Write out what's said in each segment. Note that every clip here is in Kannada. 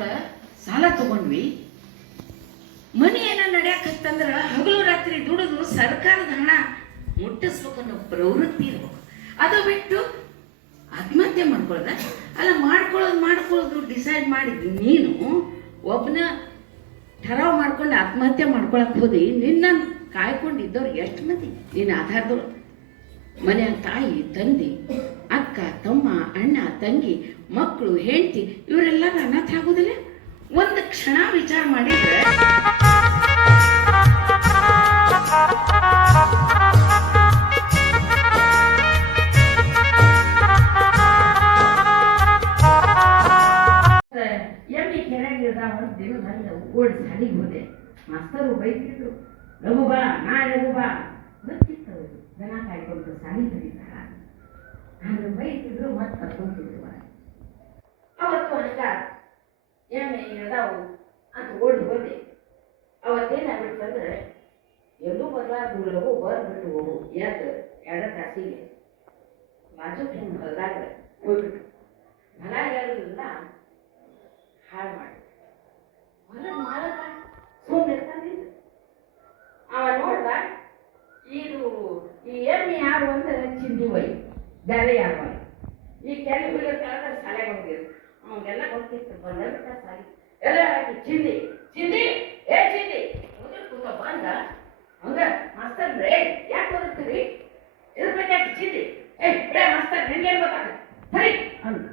ಮಾಡಾಕ ಸಾಲ ತಗೊಂಡ್ವಿ. ಮನಿ ಏನ ನಡೆಯಕತ್ತಂದ್ರ ಹಗಲು ರಾತ್ರಿ ದುಡಿದು ಸರ್ಕಾರದ ಹಣ ಮುಟ್ಟಿಸ್ಬೇಕನ್ನೋ ಪ್ರವೃತ್ತಿ ಇರ್ಬೇಕು. ಅದು ಬಿಟ್ಟು ಆತ್ಮಹತ್ಯೆ ಮಾಡ್ಕೊಳ್ಳೋದ ಅಲ್ಲ, ಮಾಡ್ಕೊಳ್ಳೋದು ಡಿಸೈಡ್ ಮಾಡಿದ್ವಿ. ನೀನು ಒಬ್ಬನ ಠರಾವ್ ಮಾಡ್ಕೊಂಡು ಆತ್ಮಹತ್ಯೆ ಮಾಡ್ಕೊಳಕ್ ಹೋದಿ. ನಿನ್ನ ಕಾಯ್ಕೊಂಡಿದ್ದವ್ರು ಎಷ್ಟು ಮಂದಿ ನಿನ್ನ ಆಧಾರದವ್ರು? ಮನೆಯ ತಾಯಿ, ತಂದೆ, ಅಕ್ಕ, ತಮ್ಮ, ಅಣ್ಣ, ತಂಗಿ, ಮಕ್ಕಳು, ಹೆಂಡತಿ ಇವರೆಲ್ಲರೂ ಅನಾಥ ಆಗೋದಿಲ್ಲ? ಒಂದು ಕ್ಷಣ ವಿಚಾರ ಮಾಡಿದ್ರೆ ಎಮ್ಮಿ ಕೆಳಗಿದ ಒಂದು ದಿನ ಓಡಿ ಸಾಲಿಗೆ ಹೋದೆ. ಮಾಸ್ತರು ಬೈತಿದ್ರು, ಲಘು ಬಾ, ಲಘು ಬಾ. ಗೊತ್ತಿತ್ತು ದನ ಕಾಯ್ಕೊಂಡು ಸಾಲಿ ಕರೀತಾರ, ಅಂದ್ರೆ ಬೈತಿದ್ರು ಮತ್ತೆ ಕರ್ಕೊಂತಿದ್ರು. ಅವತ್ತು ಹಂಗ ಎಮ್ಮೆ ಇದಾವು ಅಂತ ಓಡಿ ಹೋದೆ. ಅವತ್ತೇನಾಗ್ಬಿಡ್ತಂದ್ರೆ ಎಲ್ಲೂ ಬರಲಾರ್ದು ಲಘು ಬರ್ಬಿಟ್ಟು ಹೋಗು ಎಡ ತಾಸಿಗೆ ಬಾಜು ಹಿಂಗೆ ಹೊಲದಾಗ ಹೋಗ್ಬಿಟ್ಟು ಹೊಲ ಎಲ್ಲ ಹಾಳು ಮಾಡಿ ಹೊಲದ ಮಾಲಕ ಸುಮ್ಮನೆ ಅವ ನೋಡ್ದ. ಇದು ಈ ಎಮ್ಮೆ ಯಾರು ಅಂದ್ರೆ ಚಿಂದಿ ಒಯ್ ಬೇರೆ ಯಾರು ಈ ಕೆಲವು ಕಳೆದ ಶಾಲೆಗೆ ಹೋಗಿರು. ಅವಾಗೆಲ್ಲ ಗೊತ್ತಿತ್ತು. ಬಂದ ಸಾಲಿ ಎಲ್ಲ ಹಾಕಿ ಚಿಂದಿ ಚಿಂದಿ ಏ ಚಿಂದಿ ಕೂತ ಬಂದ. ಹಂಗ ಮಾಸ್ತರ್ ರೇ ಯಾಕೆ ಓದಿರ್ತೀರಿ? ಇದ್ರ ಬಗ್ಗೆ ಯಾಕೆ ಚಿಂದಿ? ಬಿಡ ಮಾಸ್ತರ್, ನಿನ್ಗೇನು ಗೊತ್ತಾಗ ಸರಿ ಅಂದ.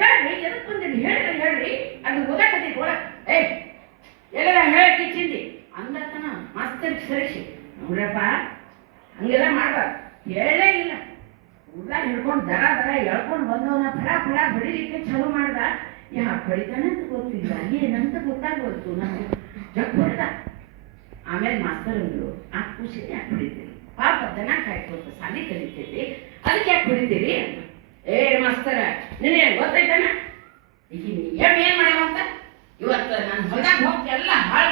ಕಡ್ರಿ ಎದಕ್ ಬಂದಿನಿ ಹೇಳ್ರಿ ಅದು ಓದಾಕತ್ತಿ ಒಳ ಎಲ್ಲ ಹೇಳಕ್ಕೆ ಚಿಂದಿ ಅಂದತನ ಮಾಸ್ತರ್ ಸರಿಸಿ. ನೋಡ್ರಪ್ಪ ಹಂಗೆಲ್ಲ ಮಾಡ್ಬಾರ್ದು, ಹೇಳೇ ಇಲ್ಲ. ಊಟ ಹಿಡ್ಕೊಂಡು ದರ ಎಳ್ಕೊಂಡು ಬಂದವನ ಫಳ ಹೊಡಿಲಿಕ್ಕೆ ಚಾಲು ಮಾಡ್ದ. ಯಾಕೆ ಹೊಡಿತಾನೆ ಅಂತ ಗೊತ್ತಿಲ್ಲ, ಏನಂತ ಗೊತ್ತಾಗೋಯ್ತು. ನಮ್ಗೆ ಜಗ್ ಹೊಡೆದ. ಆಮೇಲೆ ಮಾಸ್ತರ್ ಅಂದ್ರು, ಆ ಖುಷಿನ ಯಾಕೆ ಹೊಡಿತೀರಿ? ಪಾಪ ದನ ಕಾಯ್ಕೊಂಡು ಸಾಲಿ ಕಲಿತೈತಿ, ಅದಕ್ಕೆ ಯಾಕೆ ಹೊಡಿತೀರಿ ಅಂತ. ಏ ಮಾಸ್ತರ, ನಿನಗೆ ಗೊತ್ತೈತಾನ ಈಗ ಏನ್ ಮಾಡ್ಯಾವಂತ? ಇವತ್ತು ನಾನು ಹೊಲದಾಗ ಹೋಗಿ ಎಲ್ಲ ಹಾಳು